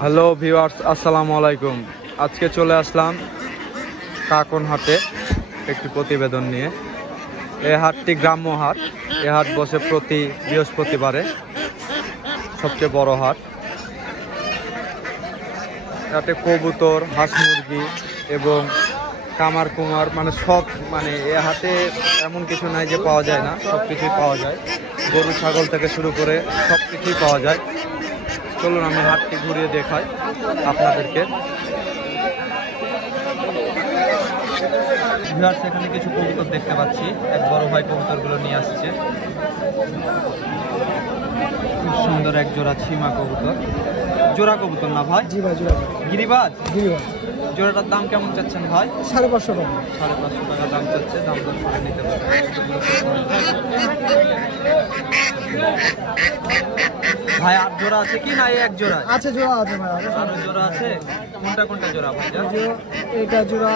Hello viewers, আসসালামু আলাইকুম। আজকে চলে আসলাম কাকন হাটে একটি প্রতিবেদন নিয়ে। এই হাটটি গ্রাম্য হাট। এই হাট বসে প্রতি বৃহস্পতিবারে, সবচেয়ে বড় হাট। হাটে কবুতর, হাঁস মুরগি এবং কামার কুমার সব এ হাটে এমন কিছু নাই যে পাওয়া যায় না, সব কিছুই পাওয়া যায়। গরু ছাগল থেকে শুরু করে সব কিছুই পাওয়া যায়। চলুন আমি হাটটি ঘুরিয়ে দেখাই আপনাদেরকে। এখানে কিছু কবুতর দেখতে পাচ্ছি, এক বড় ভাই কবুতরগুলো নিয়ে আসছে। খুব সুন্দর এক জোড়া ছিমা কবুতর। জোড়া কবুতর না ভাই? জি ভাই, জোড়া গিরিবাজ। গিরিবাজ। জোড়াটার দাম কেমন চাচ্ছেন ভাই? 550 টাকা। 550 টাকা দাম চাচ্ছে, দাম দর করে নিতে পারবেন। ভাই আর জোড়া আছে কি না? এক জোড়া আছে, জোড়া আছে ভাই। আরো জোড়া আছে? কোনটা কোনটা জোড়া ভাই? এটা জোড়া,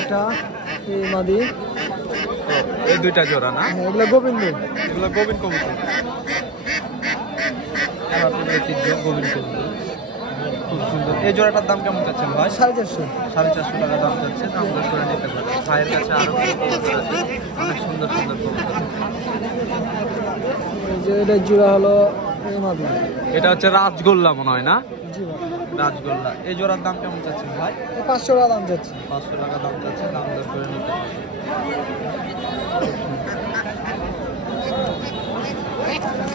এটা এই মাদি। এই দুইটা জোড়া না? হ্যাঁ, এগুলো গোবিন্দ। এগুলো গোবিন্দ কবুতর। গোবিন্দ কবুতর খুব সুন্দর। এই জোড়াটার দাম কেমন চাচ্ছেন ভাই? 450। 450 টাকা দাম চাচ্ছে, দাম দর করে নিতে পারবেন। ভাইয়ের কাছে আরো কবুতর আছে, অনেক সুন্দর সুন্দর কবুতর। এটা জোড়া হলো এই মাদি। এটা হচ্ছে রাজগোল্লা মনে হয় না? জি ভাই, রাজগোল্লা। এই জোড়ার দাম কেমন চাচ্ছেন ভাই? 500 টাকা দাম যাচ্ছে। 500 টাকা দাম চাচ্ছে, দাম দর করে নিতে পারবেন।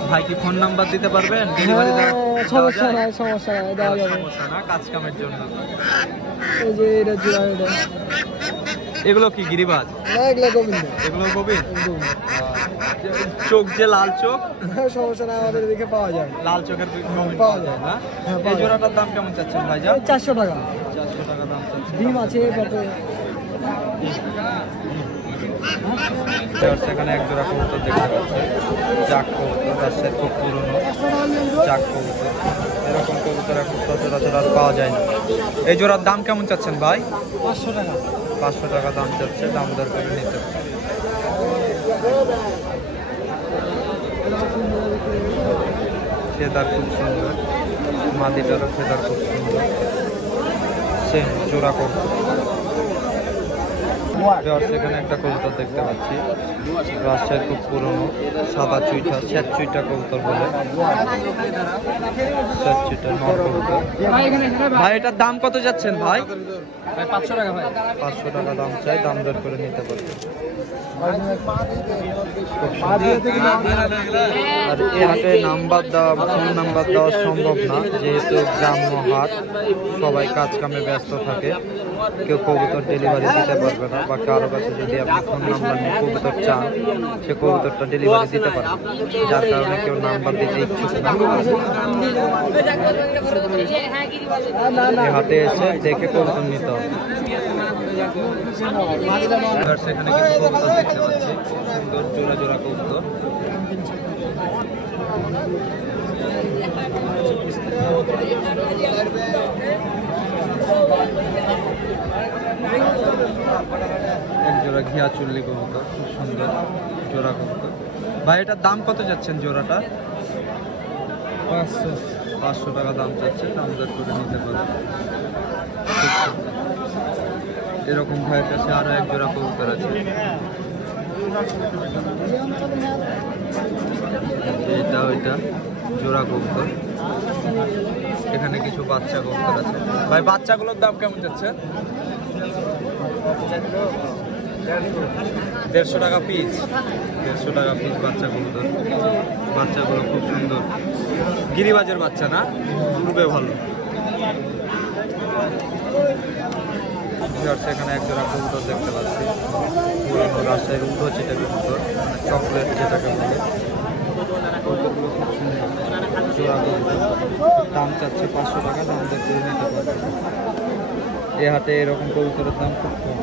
ভাই কি ফোন নাম্বার দিতে পারবেন? ডেলিভারি সমস্যা নাই, সমস্যা নাই, দেওয়া যাবে। সমস্যা না, কাজ কামের জন্য। এই যে এটা জোড়া, এটা এগুলো কি গিরিবাজ? না, এগুলো গোবিন্দ। এগুলো গোবিন্দ। গোবিন্দ। চোখ যে লাল চোখ, সমস্যা নাই, আমাদের এদিকে পাওয়া যায়। লাল চোখের পাওয়া যায় না? হ্যাঁ, এই জোড়াটার দাম কেমন চাচ্ছেন ভাই? 400 টাকা। 400 টাকা দাম চাচ্ছেন। ডিম আছে তাতে। সেখানে এক জোড়া কবুতর দেখতে পাচ্ছি, চাক কবুতর। রাজশাহীর খুব পুরনো চাক কবুতর। এরকম কবুতর এখন সচরাচর আর পাওয়া যায় না। এই জোড়ার দাম কেমন চাচ্ছেন ভাই? 500 টাকা। 500 টাকা দাম চাচ্ছে, দাম দর করে নিতে পারেন। ফেদার খুব সুন্দর, মাদিটারও ফেদার খুব সুন্দর। সেম জোড়া কবুতর। সেখানে একটা কবুতর দেখতে পাচ্ছি, রাজশাহীর খুব পুরনো সাদা চুইটা, শ্যাট চুইটা কবুতর বলে। শ্যাট চুইটা নর কবুতর। ভাই এটার দাম কত যাচ্ছেন ভাই? 500 টাকা ভাই। 500 টাকা দাম চাই, দাম দর করে নিতে পারবেন। আর এই হাটে নাম্বার দেওয়া, ফোন নাম্বার দেওয়া সম্ভব না, যেহেতু গ্রাম্য হাট, সবাই কাজ কামে ব্যস্ত থাকে। কেউ কবুতর ডেলিভারি দিতে পারবে না, বা কারো কাছে যদি আপনি ফোন নাম্বার নিয়ে কবুতর চান, সে কবুতরটা ডেলিভারি দিতে পারবে, যার কারণে কেউ নাম্বার দিতে ইচ্ছুক না। এই হাটে এসে দেখে কবুতর নিতে হবে। সেখানে কিছু কবুতর দেখতে পাচ্ছি, সুন্দর জোড়া জোড়া কবুতর। এক জোড়া ঘিয়া চুল্লি কবুতর, খুব সুন্দর জোড়া কবুতর। ভাই এটার দাম কত যাচ্ছেন জোড়াটা? 500 টাকা দাম চাচ্ছে, দাম দর করে নিতে পারবেন। এরকম ভাইয়ের কাছে আরো এক জোড়া কবুতর আছে। এটা ওইটা জোড়া কবুতর। এখানে কিছু বাচ্চা কবুতর আছে। ভাই বাচ্চাগুলোর দাম কেমন যাচ্ছে? 150 টাকা পিস। 150 টাকা পিস বাচ্চা কবুতর। বাচ্চাগুলো খুব সুন্দর, গিরিবাজের বাচ্চা না? খুবই ভালো। সেখানে এক জোড়া কবুতর দেখতে পাচ্ছি, পুরনো রাজশাহীর উর্ধ্ব চিটা কবুতর, চকলেট যেটাকে বলে। কবুতরগুলো খুব সুন্দর, জোড়া কবুতর। দাম চাচ্ছে 500 টাকা, দাম দর করে নিতে পারবে। এ হাটে এরকম কবুতরের দাম খুব কম।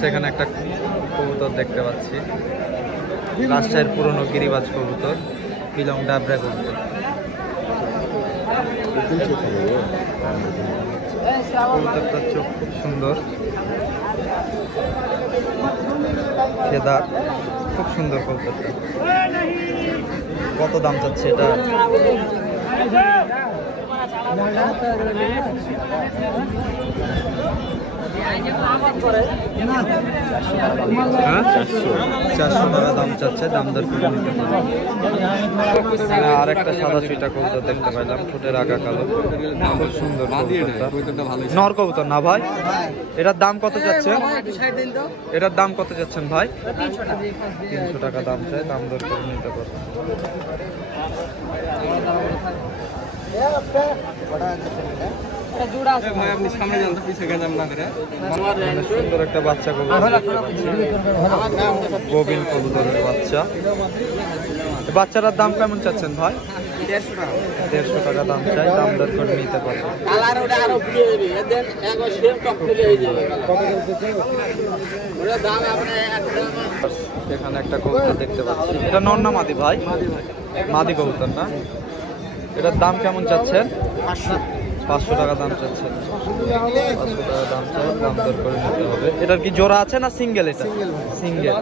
সেখানে একটা কবুতর দেখতে পাচ্ছি, রাজশাহীর পুরনো গিরিবাজ কবুতর, পিলং ডাবরা কবুতর। কবুতরটার চোখ খুব সুন্দর, ফেদার খুব সুন্দর কবুতরটা। কত দাম চাচ্ছে এটা? হ্যাঁ, 400 টাকা দাম চাচ্ছে, দাম দর করে নিতে পারবে। আর একটা সাদা চুইটা কবুতর দেখতে পাইলাম, ঠোঁটের আগা কালো, খুব সুন্দর কবুতরটা। নর কবুতর না ভাই? এটার দাম কত যাচ্ছে? এটার দাম কত যাচ্ছেন ভাই? 300 টাকা দাম চাই, দাম দর করে নিতে পারবে। সুন্দর একটা বাচ্চা কবুতর, গোবিন কবুতরের বাচ্চা। বাচ্চাটার দাম কেমন চাচ্ছেন ভাই? 150 টাকা দাম চাই, দাম দর করে নিতে পারবে। এখানে একটা কবুতর দেখতে পাচ্ছি, এটা নর না মাদি ভাই? মাদি কবুতর না? এটার দাম কেমন চাচ্ছেন? 500 টাকা দাম চাচ্ছেন। 500 টাকা দাম চাই, দাম দর করে নিতে হবে। এটার কি জোড়া আছে না সিঙ্গেল? এটা সিঙ্গেল।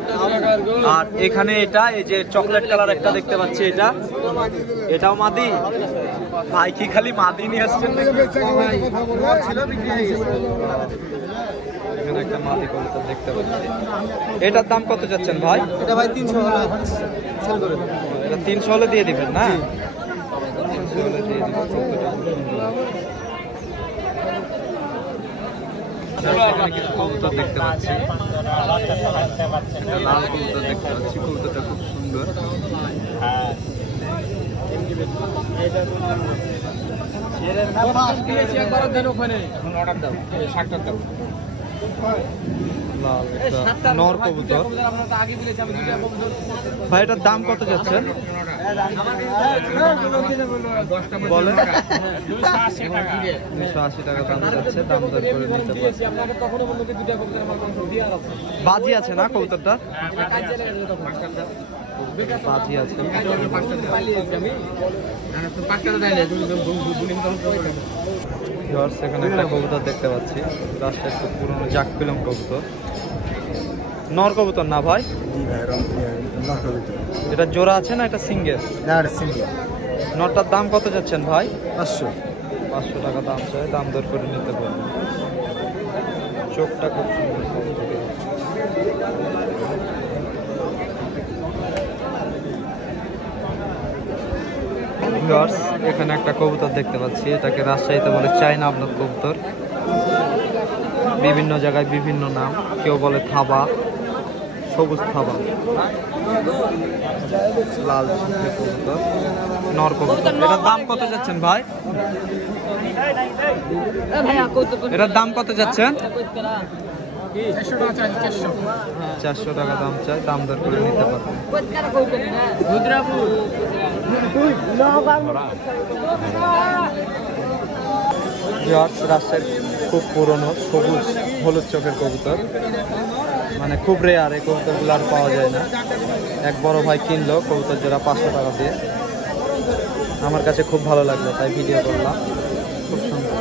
আর এখানে এটা, এই যে চকলেট কালার একটা দেখতে পাচ্ছি, এটাও মাদি? ভাই কি খালি মাদি নিয়ে আসছেন? এখানে একটা মাদি কবুতর দেখতে পাচ্ছি, এটার দাম কত যাচ্ছেন ভাই? এটা ভাই 300 হলে সেল করে দেব। এটা 300 হলে দিয়ে দিবেন না? কবুতর দেখতে পাচ্ছি, লাল কবুতর দেখতে পাচ্ছি, কবুতরটা খুব সুন্দর। লাল একটা নর কবুতর। ভাই এটার দাম কত যাচ্ছে? বলেন। 280 টাকা দাম যাচ্ছে, দাম দর করে নিতে পারবে। বাজি আছে না কবুতরটা? বাজি আছে। সেখানে একটা কবুতর দেখতে পাচ্ছি, রাস্তায় খুব পুরনো জাক পিলং কবুতর। নর কবুতর না ভাই? এটা জোড়া আছে না এটা সিঙ্গেল? নরটার দাম কত যাচ্ছেন ভাই? 500 টাকা দাম চাই, দাম দর করে নিতে পারবেন। চোখটা খুব সুন্দর। এখানে একটা কবুতর দেখতে পাচ্ছি, এটাকে রাজশাহীতে বলে চায়না আপনার কবুতর। বিভিন্ন জায়গায় বিভিন্ন নাম, কেউ বলে থাবা, সবুজ থাবা। লাল কবুতর, নর কবুতর। এটার দাম কত যাচ্ছেন ভাই? এটার দাম কত যাচ্ছেন? 400 টাকা দাম চাই, দাম দর করে নিতে পারবেন। রাজশাহীর খুব পুরনো সবুজ হলুদ চোখের কবুতর, মানে খুব রেয়ার, এই কবুতরগুলো আর পাওয়া যায় না। এক বড় ভাই কিনলো কবুতর জোড়া 500 টাকা দিয়ে, আমার কাছে খুব ভালো লাগলো তাই ভিডিও করলাম। খুব সুন্দর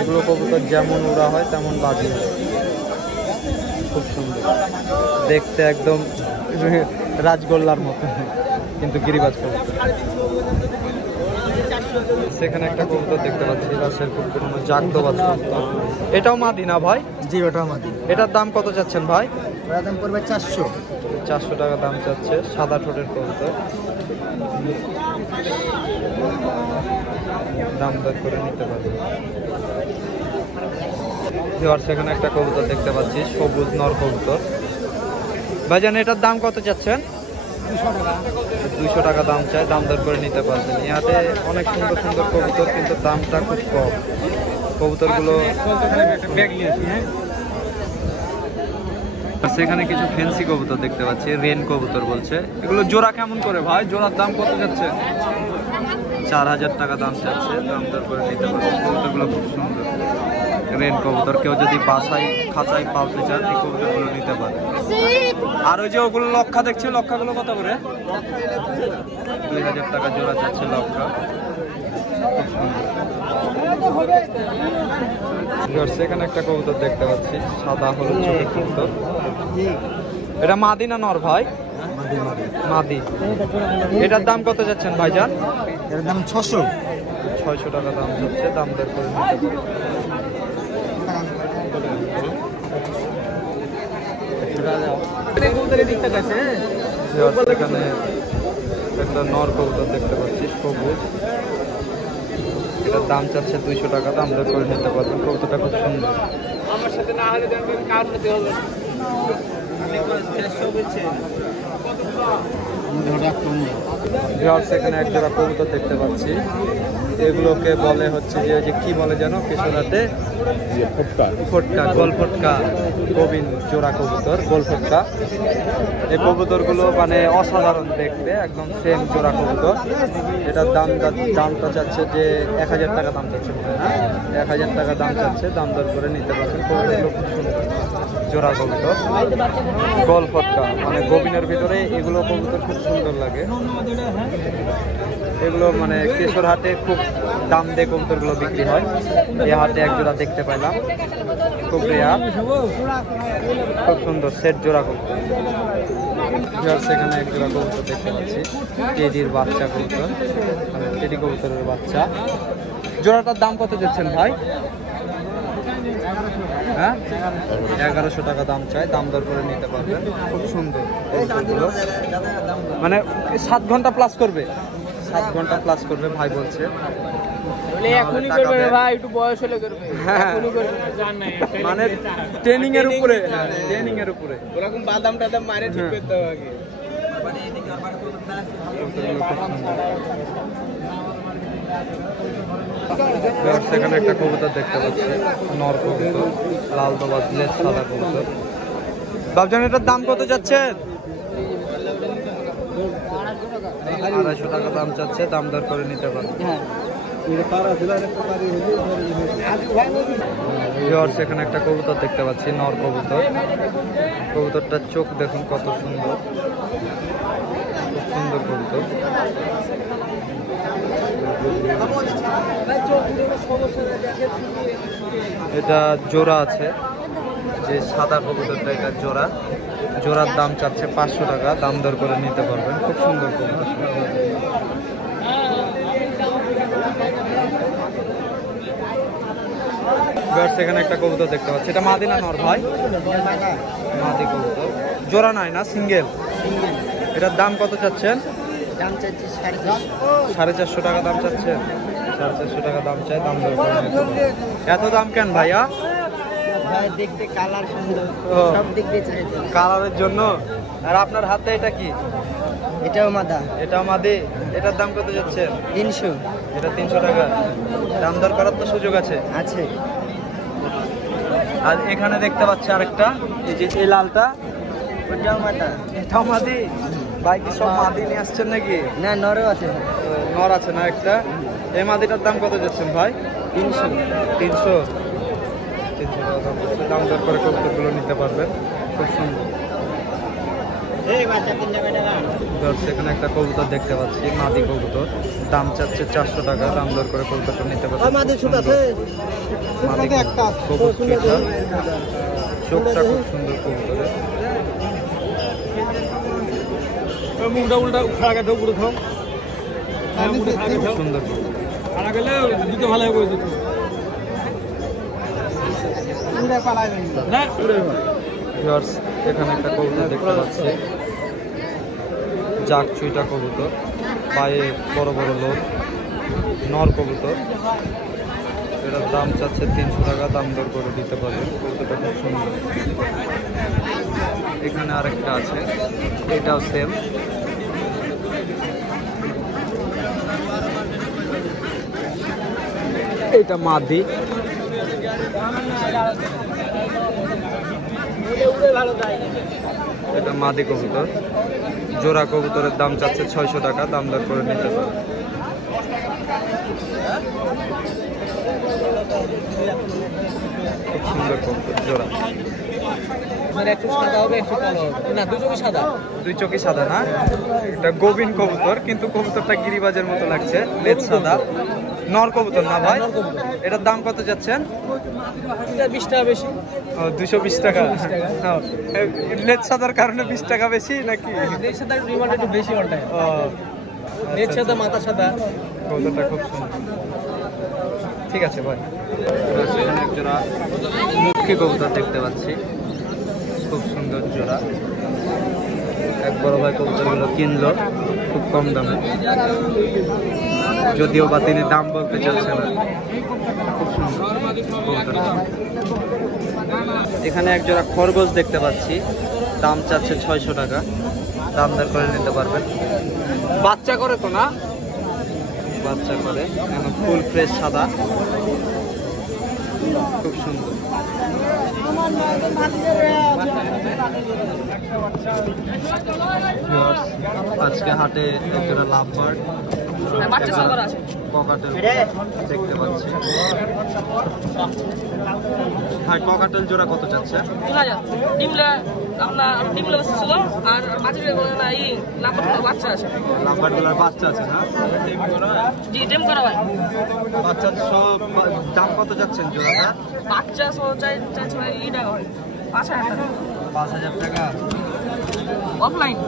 এগুলো কবুতর, যেমন উড়া হয় তেমন বাজি হয়, খুব সুন্দর দেখতে, একদম রাজগোল্লার মতো, কিন্তু গিরিবাজ কবুতর। সেখানে একটা কবুতর দেখতে পাচ্ছি, রাজশাহীর খুব পুরনো জাগদোবাজ কবুতর। এটাও মাদি না ভাই? জি, ওটা মাদি। এটার দাম কত চাচ্ছেন ভাই? এটার দাম পড়বে 400। 400 টাকা দাম চাচ্ছে, সাদা ঠোঁটের কবুতর, দাম দর করে নিতে পারবে। সেখানে একটা কবুতর দেখতে পাচ্ছি, সবুজ নর কবুতর। ভাইজান এটার দাম কত চাচ্ছেন? 200 টাকা দাম চাই, দাম দর করে নিতে পারবেন। ইয়াতে অনেক সুন্দর সুন্দর কবুতর, কিন্তু দামটা খুব কম। কবুতরগুলো সেখানে কিছু ফ্যান্সি কবুতর দেখতে পাচ্ছি, রেন কবুতর বলছে। এগুলো জোড়া কেমন করে ভাই? জোড়ার দাম কত যাচ্ছে? 4000 টাকা দাম যাচ্ছে, দাম দর করে নিতে পারবে। কবুতরগুলো খুব সুন্দর রেন কবুতর, কেউ যদি বাসায় খাঁচায় পালতে চান এই কবুতরগুলো নিতে পারে। আর ওই যে ওগুলো লক্ষা দেখছে, লক্ষাগুলো কত করে? 2000 টাকা জোড়া যাচ্ছে লক্ষা, খুব সুন্দর। সেখানে একটা কবুতর দেখতে পাচ্ছি, সাদা হলুদ চোখের কবুতর। এটা মাদি না নর ভাই? মাদি। এটার দাম কত যাচ্ছেন ভাইজান? এর দাম 600। 600 টাকা দাম যাচ্ছে, দাম দর করে নিতে পারেন। এখানে একটা নর কবুতর দেখতে পাচ্ছি, সবুজ। এটার দাম চাচ্ছে 200 টাকা, দাম দর করে নিতে পারবেন। কবুতরটা খুব সুন্দর। আমার সাথে না হলে কার সাথে হবে? এখানে এক জোড়া কবুতর দেখতে পাচ্ছি। এগুলোকে বলে হচ্ছে যে কি বলে যেন কেশরাতে? ফটকা, গোল ফটকা, গোবিন জোড়া কবুতর, গোল ফটকা। এই কবুতরগুলো মানে অসাধারণ দেখতে, একদম সেম জোড়া কবুতর। এটার দামটা চাচ্ছে যে 1000 টাকা দাম চাচ্ছে, হ্যাঁ 1000 টাকা দাম চাচ্ছে, দাম দর করে নিতে পারবেন। কবুতরগুলো খুব সুন্দর জোড়া কবুতর, গোল ফটকা, মানে গোবিনের ভিতরে এগুলো কবুতর খুব সুন্দর লাগে। এগুলো মানে কেশর হাটে খুব দাম দিয়ে কবুতরগুলো বিক্রি হয়। এই হাটে এক জোড়া দেখতে পাইলাম, খুব রেয়ার, খুব সুন্দর সেট জোড়া কবুতর। সেখানে এক জোড়া কবুতর দেখতে পাচ্ছি, টেডির বাচ্চা কবুতর, মানে টেডি কবুতরের বাচ্চা। জোড়াটার দাম কত দিচ্ছেন ভাই? হ্যাঁ 1100 টাকা দাম চাই, দাম দর করে নিতে পারবেন। খুব সুন্দর কবুতরগুলো, মানে 7 ঘন্টা প্লাস করবে, 7 ঘন্টা প্লাস করবে ভাই বলছে। এখনই করবে ভাই, একটু বয়স হলে করবে। হ্যাঁ মানে ট্রেনিং এর উপরে, ট্রেনিং এর উপরে ওরকম বাদাম টাদাম মারে ঠিক করতে হবে আগে। সেখানে একটা কবুতর দেখতে পাচ্ছি, নর কবুতর, লাল দবাজ লেজ সাদা কবুতর। বাবজান এটার দাম কত যাচ্ছে? 250 টাকা দাম চাচ্ছে, দাম দর করে নিতে পারবে। সেখানে একটা কবুতর দেখতে পাচ্ছি, নর কবুতর। কবুতরটার চোখ দেখুন কত সুন্দর, খুব সুন্দর কবুতর। এটা জোড়া আছে, যে সাদা কবুতরটা, এটা জোড়া। জোড়ার দাম চাচ্ছে 500 টাকা, দাম দর করে নিতে পারবেন। খুব সুন্দর কবুতর। সেখানে একটা কবুতর দেখতে পাচ্ছি, এটা মাদি না নর ভাই? মাদি কবুতর, জোড়া নাই না, সিঙ্গেল। এটার দাম কত চাচ্ছেন? দাম চাচ্ছি 450 টাকা দাম চাচ্ছেন, 450 টাকা দাম চাই, দাম দর করে নিতে পারবেন। এত দাম কেন ভাইয়া? ভাই দেখতে কালার সুন্দর, ও। সব দিক দিয়ে চাইছে। কালারের জন্য। আর আপনার হাতে এটা কি? এটাও মাদা, এটাও মাদি। এটার দাম কত যাচ্ছে? 300 এটা 300 টাকা, দাম দর করার তো সুযোগ আছে। আছে। আর এখানে দেখতে পাচ্ছি আরেকটা, এই যে এই লালটা, ওটাও মাদা। এটাও মাদি। ভাই কি সব মাদি নিয়ে আসছেন নাকি? না, নরও আছে। নর আছে না একটা? এই মাদিটার দাম কত যাচ্ছেন ভাই? 300। 300 টাকা দাম যাচ্ছে, দাম দর করে কবুতরগুলো নিতে পারবেন। খুব সুন্দর। সেখানে একটা কবুতর দেখতে পাচ্ছি, মাদি কবুতর, দাম চাচ্ছে 400 টাকা, দাম দর করে কবুতরটা নিতে পারবেন। মাদি কবুতর, চোখটা খুব সুন্দর কবুতরের। মুখটা উল্টা খাড়া করে উপরে থাও, খুব সুন্দর কবুতর। খাড়া গেলে দিতে ভালো হবে দিতে না উড়ে ভিউয়ার্স, এখানে একটা কবুতর দেখতে পাচ্ছি, জাক চুইটা কবুতর, পায়ে বড় বড় লোক, নর কবুতর। এটার দাম চাচ্ছে 300 টাকা, দাম দর করে দিতে পারবেন। কবুতরটা খুব সুন্দর। এখানে আরেকটা আছে, এটাও সেম। এটা মাদি। এটা মাদি কবুতর, জোড়া কবুতরের দাম চাচ্ছে 600 টাকা, দাম দর করে নিতে পারবেন। খুব সুন্দর কবুতর জোড়া। একটু সাদা হবে, একটু কালো হবে না, দুটোই সাদা। দুই চোখই সাদা না? এটা গোবিন কবুতর, কিন্তু কবুতরটা গিরিবাজের মতো লাগছে, লেজ সাদা। নর কবুতর না ভাই? নর কবুতর। এটার দাম কত যাচ্ছেন? এটা 20 টাকা বেশি। 220 টাকা। 220 টাকা। লেজ সাদার কারণে 20 টাকা বেশি নাকি? এর সাথে ডিমান্ড একটু বেশি পাল্টায়। ও, এর সাথে মাথা সাদা। কবুতরটা খুব সুন্দর। ঠিক আছে ভাই। সেখানে এক জোড়া মুখী কবুতর দেখতে পাচ্ছি, খুব সুন্দর জোড়া। এক বড় ভাই কবুতরগুলো কিনলো খুব কম দামে, যদিও বা তিনি দাম বলতে চাচ্ছে না। খুব সুন্দর কবুতরটা। এখানে এক জোড়া খরগোশ দেখতে পাচ্ছি, দাম চাচ্ছে 600 টাকা, দাম দর করে নিতে পারবেন। বাচ্চা করে তো না? বাচ্চা করে, এখন ফুল ফ্রেশ সাদা, খুব সুন্দর। আজকে হাটে একটা লাভবার্ড ককাটেল দেখতে পাচ্ছি। ভাই ককাটেল জোড়া কত চাচ্ছে? লাভবার্ড গুলার বাচ্চা আছে না? বাচ্চা সব দাম কত যাচ্ছেন জোড়াটা? 5,000 টাকা অফলাইন।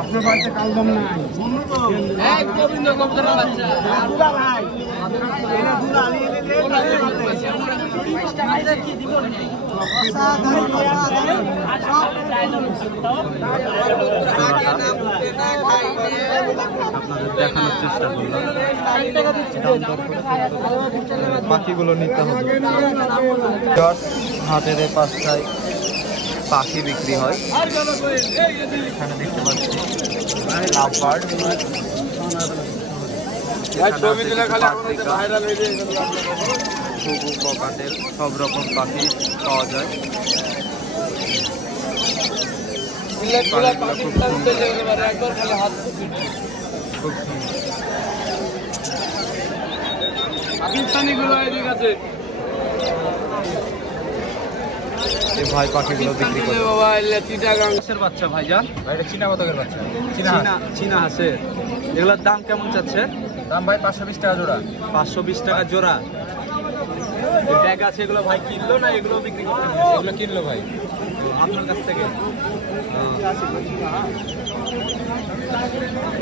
আপনার বাড়িতে কালদম নাই। আপনাদের দেখানোর চেষ্টা করলাম। পাখিগুলো নিতে হবে। হাটের এই পাশটায় পাখি বিক্রি হয়, এখানে দেখতে পাচ্ছি লাভবার্ড, ঘুঘু, ককাটেল, সব রকম পাখি পাওয়া যায়। পাখিগুলো খুব সুন্দর, খুব সুন্দর। এই ভাই পাখিগুলো বিক্রি করে। হাঁসের বাচ্চা ভাইজান? এটা চীনা বতকের বাচ্চা। চীনা হাঁসের, এগুলোর দাম কেমন চাচ্ছে? দাম ভাই 520 টাকা জোড়া। 520 টাকা জোড়া। এই ব্যাগ আছে, এগুলো ভাই কিনলো না এগুলো বিক্রি করতে? এগুলো কিনলো ভাই আপনার কাছ থেকে।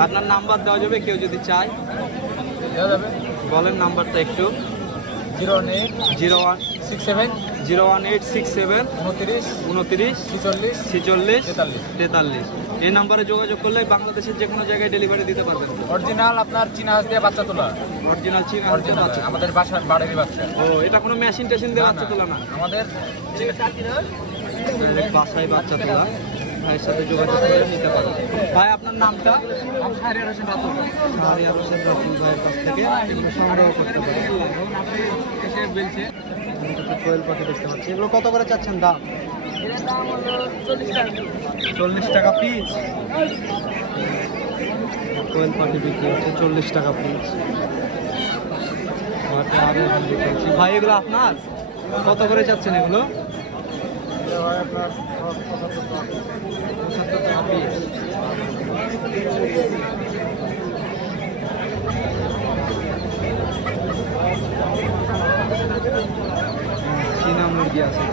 আপনার নাম্বার দেওয়া যাবে কেউ যদি চায়? দেওয়া যাবে। বলেন নাম্বারটা একটু। 01867 01867 29 29 46 46 43। 43। এই নাম্বারে যোগাযোগ করলে বাংলাদেশের যে কোনো জায়গায় ডেলিভারি দিতে পারবেন। অরিজিনাল আপনার চীনা হাঁস দিয়ে বাচ্চা তোলা। অরিজিনাল চীনা হাঁসের অরিজিনাল বাচ্চা। আমাদের বাসার বাড়ির বাচ্চা। ও, এটা কোনো মেশিন টেশিন দিয়ে বাচ্চা তোলা না? আমাদের বাসায় বাচ্চা তোলা। ভাইয়ের সাথে যোগাযোগ করে নিতে পারবেন। ভাই আপনার নামটা? শাহরিয়ার হোসেন রাতুল। শাহরিয়ার হোসেন রাতুল ভাইয়ের কাছ থেকে এগুলো সংগ্রহ করতে পারেন। এসে বলছে কোয়েল পাখি দেখতে পাচ্ছি, এগুলো কত করে চাচ্ছেন দাম? এর দাম হলো 40 টাকা। 40 টাকা পিস। কোয়েল পাখি বিক্রি হচ্ছে 40 টাকা পিস। ভাই এগুলো আপনার কত করে চাচ্ছেন এগুলো? 75 টাকা পিস। চীনা মুরগি আছে।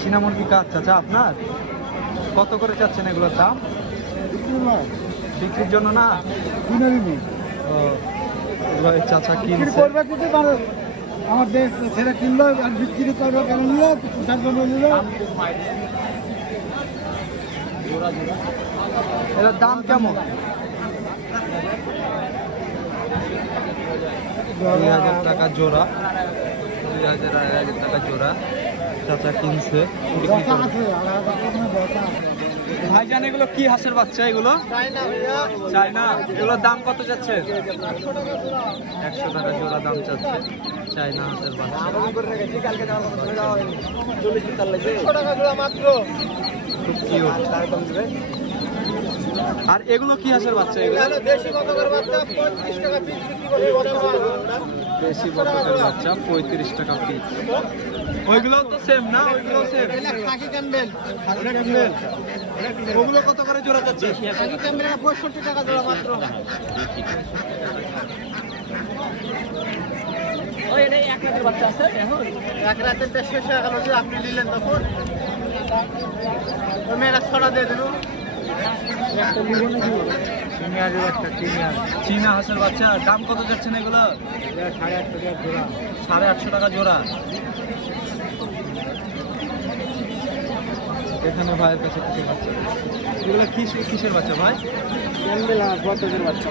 চীনা মুরগি কাজ চাচা আপনার? কত করে চাচ্ছেন এগুলোর দাম? বিক্রির জন্য না? ও, এগুলো এই চাচা কিনছে। আমার দেশ ছেলে কিনলো আর বিক্রি করবো কেন নিলো তার জন্য নিলো। এটার দাম কেমন? 2000 টাকা জোড়া। 2000 টাকা জোড়া চাচা কিনছে, বিক্রি করবে। ভাইজান এগুলো কি হাঁসের বাচ্চা এগুলো? চায়না। এগুলোর দাম কত যাচ্ছে? 100 টাকা জোড়া দাম চাচ্ছে চায়না হাঁসের বাচ্চা। খুব কিউট। আর এগুলো কি হাঁসের বাচ্চা? এগুলো দেশি কতকের বাচ্চা 35 টাকা পিস বিক্রি করে দেশি বকটের বাচ্চা 35 টাকা পিস। ওইগুলো তো সেম না? ওইগুলো সেম। খাকি ক্যাম্বেল। ওগুলো কত করে জোড়া যাচ্ছে? খাকি ক্যাম্বেল 65 টাকা জোড়া মাত্র। ওই এটা এক রাতের বাচ্চা আছে এখন এক রাতের শেষ হয়ে গেল যে আপনি নিলেন তখন ওই মেয়েরা ছড়া দিয়ে দিল। চীনা হাঁসের বাচ্চা দাম কত যাচ্ছে না এগুলো? 850 টাকা জোড়া। এখানে ভাইয়ের কাছে কিছু বাচ্চা। এগুলো কিসের বাচ্চা ভাই? ক্যাম্বেল বকটের বাচ্চা।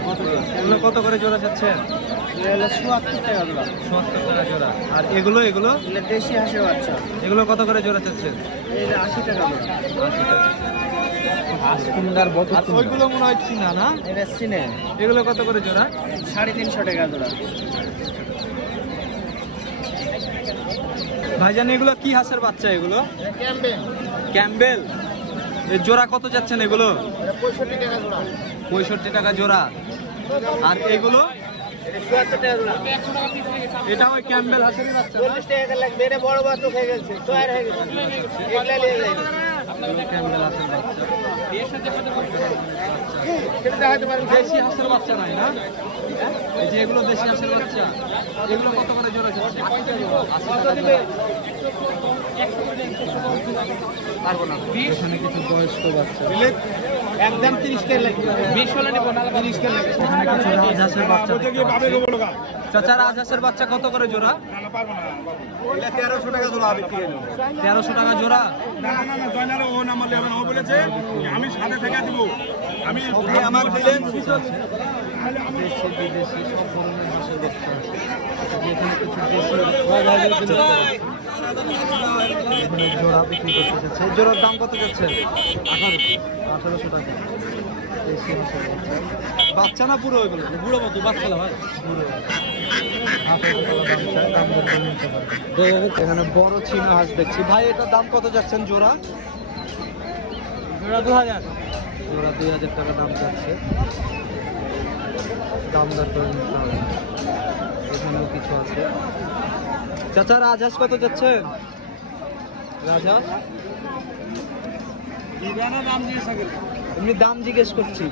এগুলো কত করে জোড়া যাচ্ছে? 74 টাকা জোড়া। 70 টাকা জোড়া। আর এগুলো এটা দেশি হাঁসের বাচ্চা। এগুলো কত করে জোড়া যাচ্ছে? এটা 80 টাকা জোড়া। 80 টাকা। সুন্দর বকট। আর ওইগুলো মনে হয় চীনা না? এটা চিনে এগুলো কত করে জোড়া? 350 টাকা জোড়া। ভাইজান এগুলো কি হাঁসের বাচ্চা? এগুলো ক্যাম্বেল। ক্যাম্বেল। এর জোড়া কত যাচ্ছেন এগুলো? এটা 65 টাকা জোড়া। 65 টাকা জোড়া। আর এগুলো? এটা 74 টাকা জোড়া। এটা ওই ক্যাম্বেল হাঁসেরই বাচ্চা না? 40 টাকা লাগবে। এটা বড় বাচ্চা হয়ে গেছে, তৈরি হয়ে গেছে। এগুলা নিয়ে যাই। এগুলো ক্যাম্বেল হাঁসের বাচ্চা। সেটা দেখাতে পারেন। দেশি হাঁসের বাচ্চা নাই না? এই যে এগুলো দেশি হাঁসের বাচ্চা, এগুলো কত করে জোড়া যাচ্ছে? 80 টাকা জোড়া। পারবো না। এখানে কিছু বয়স্ক বাচ্চা। একদম 30 টাকা লাগবে। 20 হলে নিব না, 30 টাকা লাগবে। এখানে কিছু রাজহাঁসের বাচ্চা দেখতে পাচ্ছি। চাচা রাজহাঁসের বাচ্চা কত করে জোড়া? এটা 1300 টাকা জোড়া বিক্রি হলো। 1300 টাকা জোড়া। না না না জয়নাল ও নাম্বার লেবেন ও বলেছে আমি সাথে থেকে দিব আমি ওকে আমার দিলেন দেশি বিদেশি সব ধরনের হাঁসের বাচ্চা আছে। এখানে কিছু দেশি এখানে জোড়া বিক্রি করতে যাচ্ছে। এই জোড়ার দাম কত যাচ্ছে? 1800 টাকা। দেশি হাঁসের বাচ্চা। বাচ্চা না পুরো? ওইগুলো বুড়ো মতো বাচ্চা হয় পুরো। 1800 টাকা দাম চায়, দাম দর করে নিতে পারবেন। এখানে বড় চীনা হাঁস দেখছি। ভাই এটার দাম কত যাচ্ছেন জোড়া? জোড়া 2000। জোড়া 2000 টাকা দাম যাচ্ছে, দাম দর করে নিতে হবে। এখানেও কিছু আছে। চাচা রাজহাঁস কত যাচ্ছেন? রাজহাঁস দাম দিয়ে থাকে। এমনি দাম জিজ্ঞেস করছি।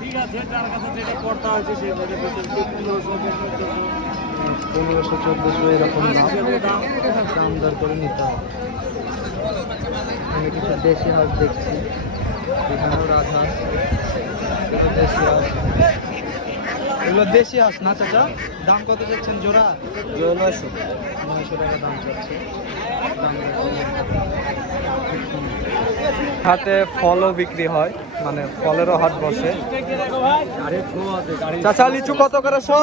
ঠিক আছে, যার কাছে যেটা করতে হয়েছে সেই বাজে 1500-1400 এরকম দাম দর করে নিতে হবে। আমি কিছু দেশি হাঁস দেখছি। এখানেও রাজহাঁস, কিছু দেশি হাঁস। এগুলো দেশি হাঁস না চাচা? দাম কত যাচ্ছেন জোড়া? 900 টাকা দাম যাচ্ছে। হাটে ফলও বিক্রি হয়, মানে ফলেরও হাট বসে। চাচা লিচু কত করে শো?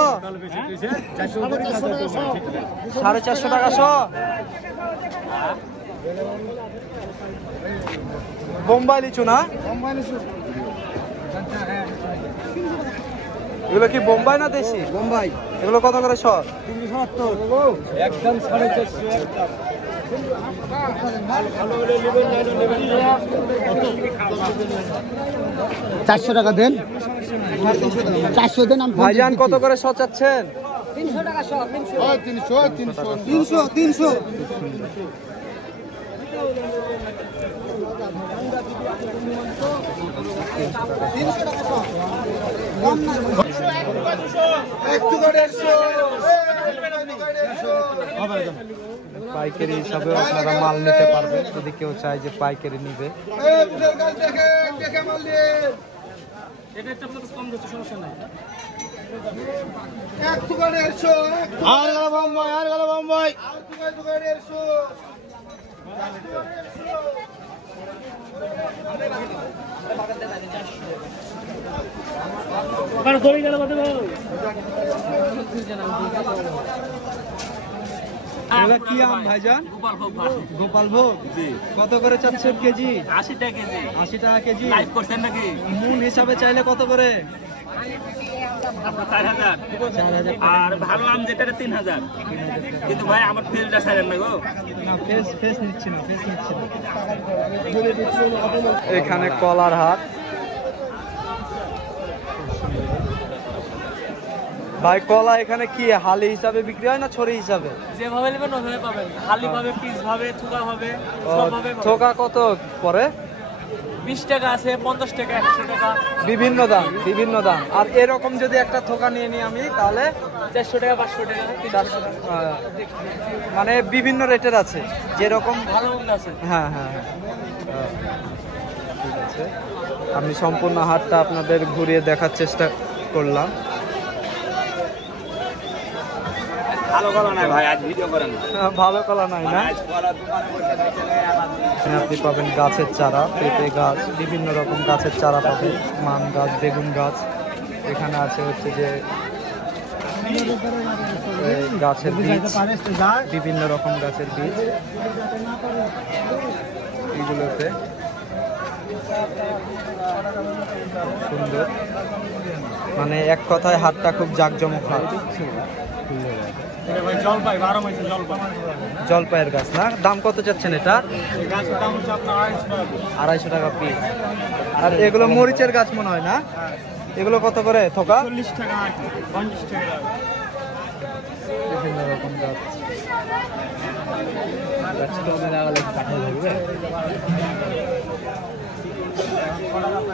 450 টাকা শো। বোম্বাই লিচু না? এগুলো কি বোম্বাই না দেশি? বোম্বাই। এগুলো কত করে শো? 370। একদম 450 একদম। চারশো টাকা দেন, 400 দেন। ভাইজান কত করে শো চাচ্ছেন? 300 টাকা সব 300। পাইকারি হিসাবে আপনারা মাল নিতে পারবেন যদি কেউ চায় যে পাইকারি নিবে। এগুলা কি আম ভাইজান? গোপালভোগ। কত করে চাচ্ছেন কেজি? 80 টাকা কেজি 80 টাকা কেজি। লাইভ করছেন নাকি মূল হিসাবে চাইলে কত করে? আপনার 4000 4000 আর ভালো আম যেটা 3000 কিন্তু ভাই আমার ফেলটা ছাড়েন না গো না, ফেস নিচ্ছি না। এখানে কলার হাট, ভাই কলা এখানে কি হালি হিসাবে বিক্রি হয় না ছড়ি হিসাবে? যেভাবে নেবেন ওভাবে পাবেন, হালি ভাবে, পিস ভাবে, থোকা ভাবে, সব ভাবে পাবেন। থোকা কত পরে? 20 টাকা আছে, 50 টাকা, 100 টাকা, বিভিন্ন দাম। আর এরকম যদি একটা থোকা নিয়ে নিই আমি তাহলে 400 টাকা, 500 টাকা, 300 টাকা। মানে বিভিন্ন রেটের আছে যেরকম। ভালো মন্দ আছে। হ্যাঁ। ঠিক আছে, আমি সম্পূর্ণ হাটটা আপনাদের ঘুরিয়ে দেখার চেষ্টা করলাম। ভালো কলা নাই ভাই, আজ ভিডিও করেন না। ভালো কলা নাই না? এখানে আপনি পাবেন গাছের চারা, পেঁপে গাছ, বিভিন্ন রকম গাছের চারা পাবেন, মান গাছ, বেগুন গাছ। এখানে আছে হচ্ছে যে গাছের বীজ, বিভিন্ন রকম গাছের বীজ এগুলোতে। সুন্দর, মানে এক কথায় হাটটা খুব জাঁকজমক হাট। জলপাই 12 মাসে জলপাই। জলপাইয়ের গাছ না? দাম কত চাচ্ছেন এটা? এই গাছের দাম হচ্ছে আপনার 250 টাকা পিস। আর এগুলো মরিচের গাছ মনে হয় না? এগুলো কত করে থোকা? 40 টাকা, 50 টাকা। বিভিন্ন রকম গাছ।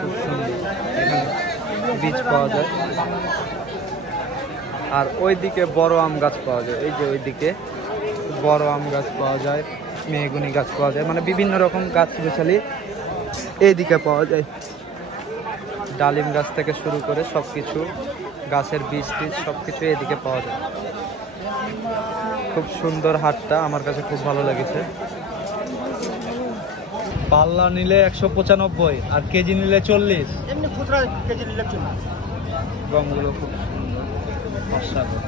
খুব সুন্দর, এখানে বীজ পাওয়া যায়। আর ওইদিকে বড় আম গাছ পাওয়া যায়, এই যে ওইদিকে বড় আম গাছ পাওয়া যায়, মেহগুনি গাছ পাওয়া যায়, মানে বিভিন্ন রকম গাছ স্পেশালি এইদিকে পাওয়া যায়। ডালিম গাছ থেকে শুরু করে সবকিছু, গাছের বীজ টিজ সবকিছু এদিকে পাওয়া যায়। খুব সুন্দর হাটটা, আমার কাছে খুব ভালো লেগেছে। পাল্লা নিলে 195 আর কেজি নিলে 40। এমনি খুচরা কেজি নিলে 40। গমগুলো খুব সুন্দর, অসাধারণ।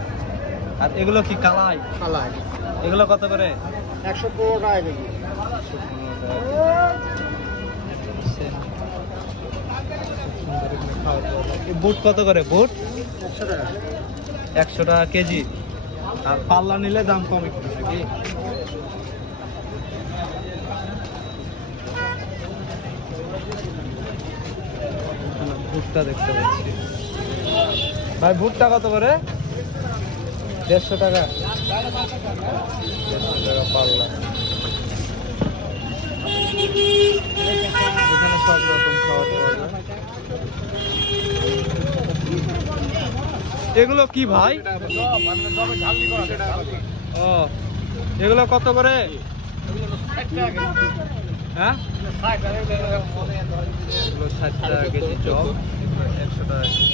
আর এগুলো কি কালাই? কালাই এগুলো কত করে? 115 টাকা কেজি। বুট কত করে? বুট 100 টাকা। 100 টাকা কেজি। আর পাল্লা নিলে দাম কম একটু নাকি? ভুট্টা দেখতে পাচ্ছি। ভাই ভুট্টা কত করে? 150 টাকা। 150 টাকা পাল্লা। এখানে সব রকম খাবার পাওয়া যায়। এগুলো কি ভাই? ও, এগুলো কত করে? হ্যাঁ, এগুলো 60 টাকা কেজি চপ, 100 টাকা কেজি।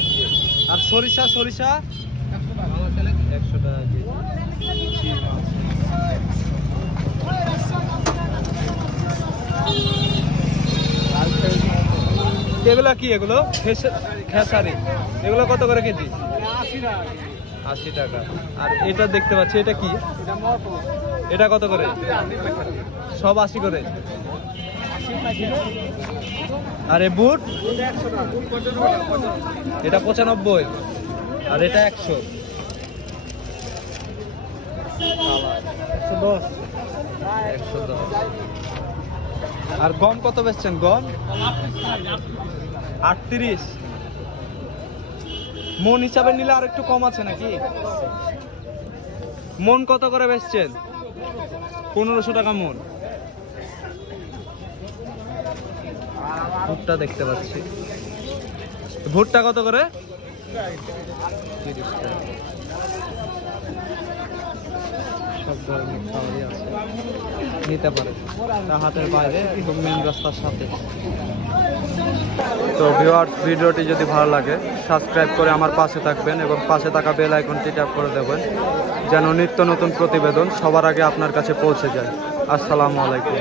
আর সরিষা 100 টাকা কেজি। এগুলো কি? এগুলো খেসারি। এগুলো কত করে কেজি? 80 টাকা। আর এটা দেখতে পাচ্ছি, এটা কি? এটা কত করে? সব 80 করে। আরে বুট এটা 95 আর এটা 100। 110। আর গম কত বেচছেন? গম 38। মন হিসাবে নিলে আর একটু কম আছে নাকি? মন কত করে বেচছেন? 1500 টাকা মন। ভুট্টা দেখতে পাচ্ছি। ভুট্টা কত করে? 30 টাকা। সব ধরনের খাবারই আছে, নিতে পারে। হাটের বাইরে একদম মেন রাস্তার সাথে। তো ভিউয়ার্স, ভিডিওটি যদি ভালো লাগে সাবস্ক্রাইব করে আমার পাশে থাকবেন এবং পাশে থাকা বেল আইকনটি ট্যাপ করে দেবেন যেন নিত্য নতুন প্রতিবেদন সবার আগে আপনার কাছে পৌঁছে যায়। আসসালামু আলাইকুম।